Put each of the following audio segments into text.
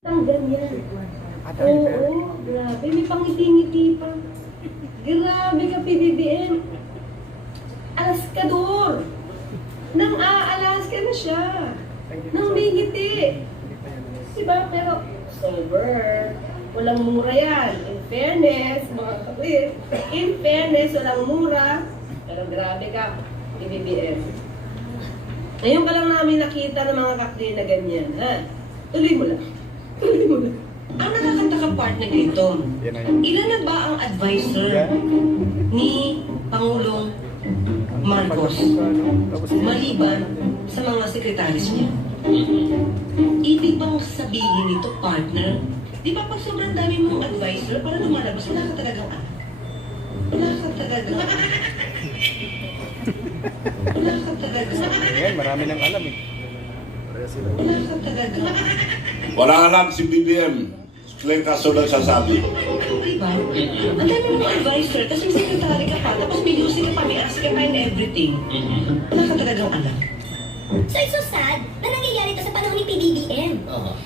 Ang ganyan. Oo, grabe. May pangiti-ngiti pa. Grabe ka, PBBM. Alaskador. Nang aalaska na siya. Nang may ngiti. Diba? Pero, sober. Walang mura yan. In fairness, mga kapit. In fairness, walang mura. Pero grabe ka, PBBM. Ngayon ka lang namin nakita ng mga kakli na ganyan. Ha? Tuloy mo lang. Ang nakakataka-partner dito, ilan na ba ang advisor ni Pangulong Marcos maliban sa mga sekretaris niya? Ibig bang sabihin nito, partner? Di ba pag sobrang dami mong advisor, para lumalabas, wala ka talagang Wala ka talagang Wala ka talagang Yan, marami nang alam eh. Wala ka talagang Wala alam si BBM. Claim kaso lang sasabi. Diba? Ang dami mong advisor, tapos may secretary ka pa, tapos may lucy ka pa, may ask ka pa and everything. Wala ka talagang alam. So it's so sad na nangyayari ito sa panahon ni PBBM.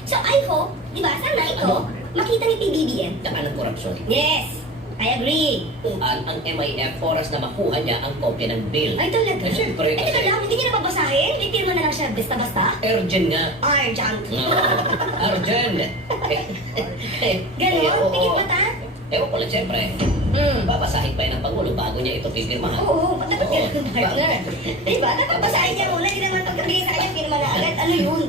So I hope, di ba, sana ito, makita ni PBBM. Saka ng korupsyon. Yes, I agree. Ang MIF, oras na makuha niya ang kopya ng bill. Ay, talaga? Eh, siyempre, Eh, teka kasi lang, hindi niya nababasahin? Ipirma na lang siya basta-basta? urgent nga. Urgent. Urgent. Ganon? oo. Tingin mata? Ewan ko lang, siyempre. Babasahin pa yun ng Pangulo bago niya ito pipirmahan. Oo, dapat ganun, partner. Diba? Dapat basahin niya muna, hindi naman pagkabigay sa kanya, pirma na agad. Ano yun?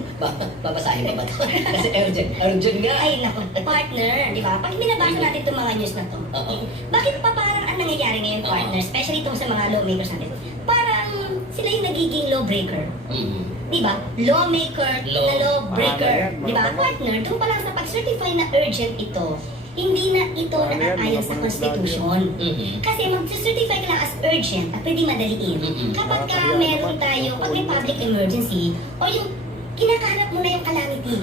Babasahin pa ba ito? Kasi urgent. Urgent nga. Ay, naku, partner, di ba? Pag binabasa natin itong mga news na to, Oo. bakit pa parang ang nangyayari ngayon, partner, especially itong sa mga lawmakers natin, parang sila yung nagiging lawbreaker. Di ba? Lawmaker na lawbreaker. Di ba? Partner, doon pa lang sa pag-certify na urgent ito, hindi na ito nakakayon sa Constitution. Kasi mag-certify ka lang as urgent at pwede madaliin. Kapag ka meron tayo, pag may public emergency, o yung kinakaharap mo na yung calamity.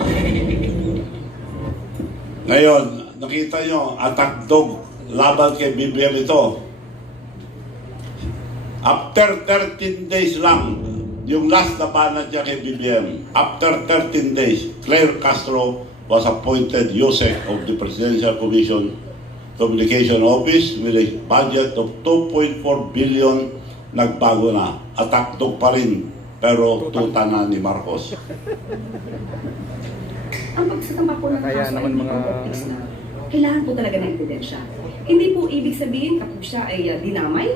Ngayon, nakita nyo, attack dog laban kay BBM ito. After 13 days lang, yung last na banat niya kay BBM, after 13 days, Claire Castro was appointed USEC of the Presidential Commission Communication Office with a budget of 2.4 billion. Nagbago na. Attack dog pa rin, pero tuta na ni Marcos. Ang pagsasampa po ng Kaya kaso ay naman hindi mga- po optics na. Kailangan po talaga ng ebidensya. Hindi po ibig sabihin kapag siya ay dinamay,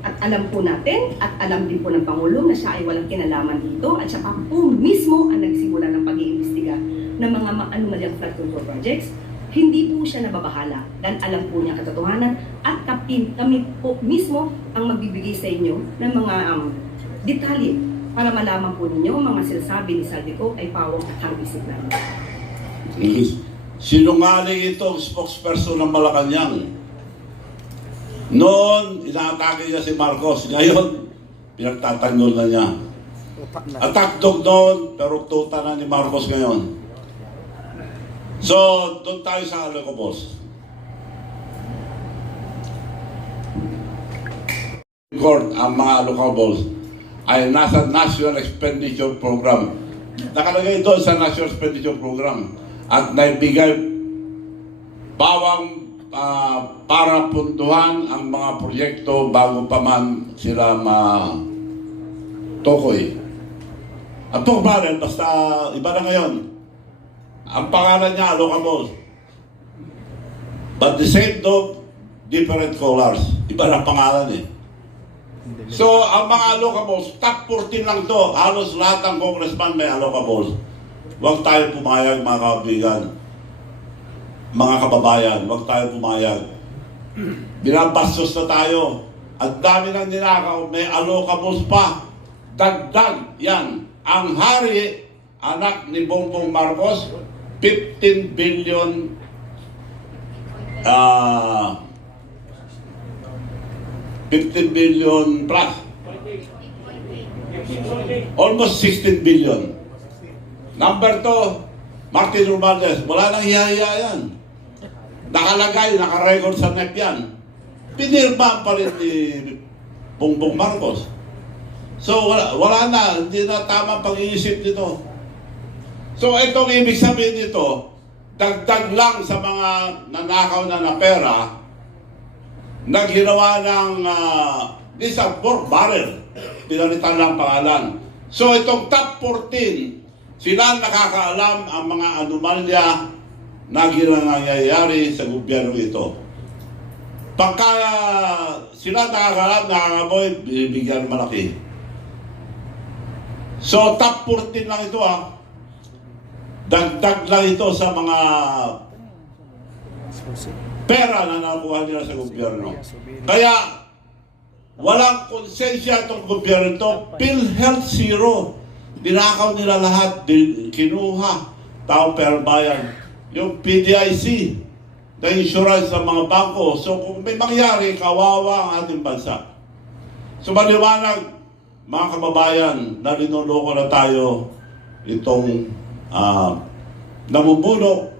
at alam po natin, at alam din po ng Pangulo na siya ay walang kinalaman dito, at siya pa po mismo ang nagsimula ng pag-iimbestiga ng mga anomalyang flood control projects, hindi po siya nababahala dahil alam po niya katotohanan at kami po mismo ang magbibigay sa inyo ng mga detalye para malaman po ninyo ang mga sinasabi ni Saldico ay pawang akang-isip namin. Sinungaling itong spokesperson ng Malacanang. Noon, inaatake niya si Marcos. Ngayon, pinagtatanggol na niya. Attack dog noon, pero tuta na ni Marcos ngayon. So, doon tayo sa Alocobos. Court, ang mga Alocobos ay nasa National Expenditure Program. Nakalagay doon sa National Expenditure Program at naibigay bawang para puntuhan ang mga proyekto bago pa man sila matukoy. At pagbalan, basta iba na ngayon. Ang pangalan niya, Alocobos. But the same dog, different colors. Iba na pangalan eh. So, ang mga Alocobos, top 14 lang to. Halos lahat ng congressman may Alocobos. Huwag tayo pumayag, mga kaibigan. Mga kababayan, huwag tayo pumayag. Binabastos na tayo. Ang dami ng ninakaw, may Alocobos pa. Dagdag, yan. Ang hari, anak ni Bongbong Marcos, 15 billion 15 billion plus. Almost 16 billion. Number 2, Martin Romualdez. Wala nang hiya-hiya yan. Nakalagay, nakarecord sa NEP yan. Pinirma pa rin ni Bongbong Marcos. So wala na, hindi na tamang pag-iisip nito. So itong ibig sabihin nito, dagdag lang sa mga nanakaw na pera na ginawa ng isang pork barrel. Pinalitan lang pangalan. So itong top 14, sila nakakaalam ang mga anomalya na nangyayari sa gobyerno ito. Pagka sila nakakaalam, nakakaboy, binibigyan malaki. So top 14 lang ito Dagdag lang ito sa mga pera na nakuha nila sa gobyerno. Kaya walang konsensya itong gobyerno ito. PhilHealth zero. Dinakaw nila lahat. Kinuha. Tao per bayan. Yung PDIC na insurance sa mga bangko. So kung may mangyari, kawawa ang ating bansa. So maliwanag, mga kababayan, na linuloko na tayo itong namumuno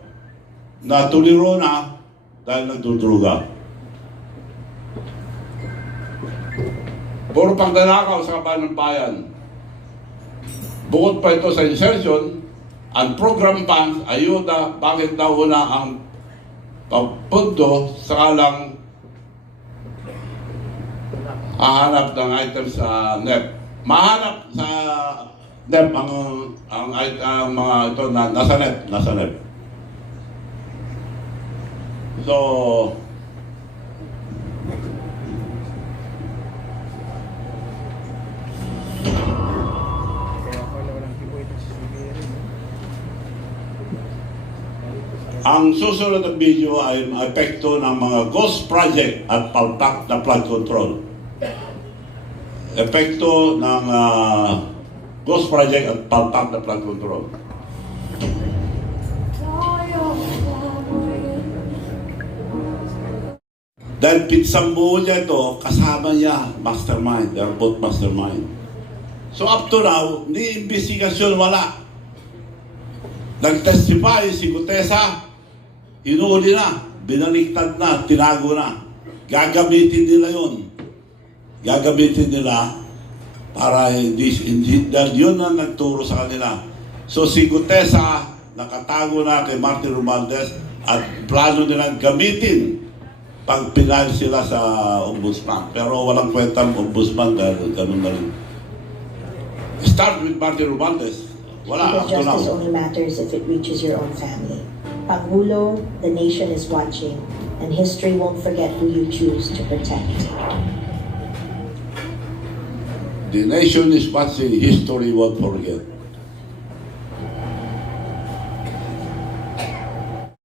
na tuliro na dahil nagdudruga. Puro pagdanakaw sa kabayan ng bayan. Bukod pa ito sa insertion, ang program funds, ayuda, bakit daw na ang papundo sakalang hahanap ng items sa NEP. Mahanap sa NEP ang mga ito na nasa NEP. So, ang susunod na video ay epekto ng mga ghost project at palpak na flood control. Epekto ng ghost project at palpak na flood control. Dahil pinsang buo niya ito, kasama niya mastermind. They are both mastermind. So up to now, ni investigasyon wala. Nag-testify si Gutesa, hinuli na, binaliktad na, tinago na. Gagamitin nila yun. Gagamitin nila para hindi dahil yun ang nagturo sa kanila. So si Gutesa, nakatago na kay Martin Romualdez at plano nilang gamitin pag pinahal sila sa ombudsman. Pero walang kwentang ombudsman dahil ganun na rin. Start with Martin Romualdez. Wala, Because justice only matters if it reaches your own family. Pangulo, the nation is watching, and history won't forget who you choose to protect. The nation is watching, history won't forget.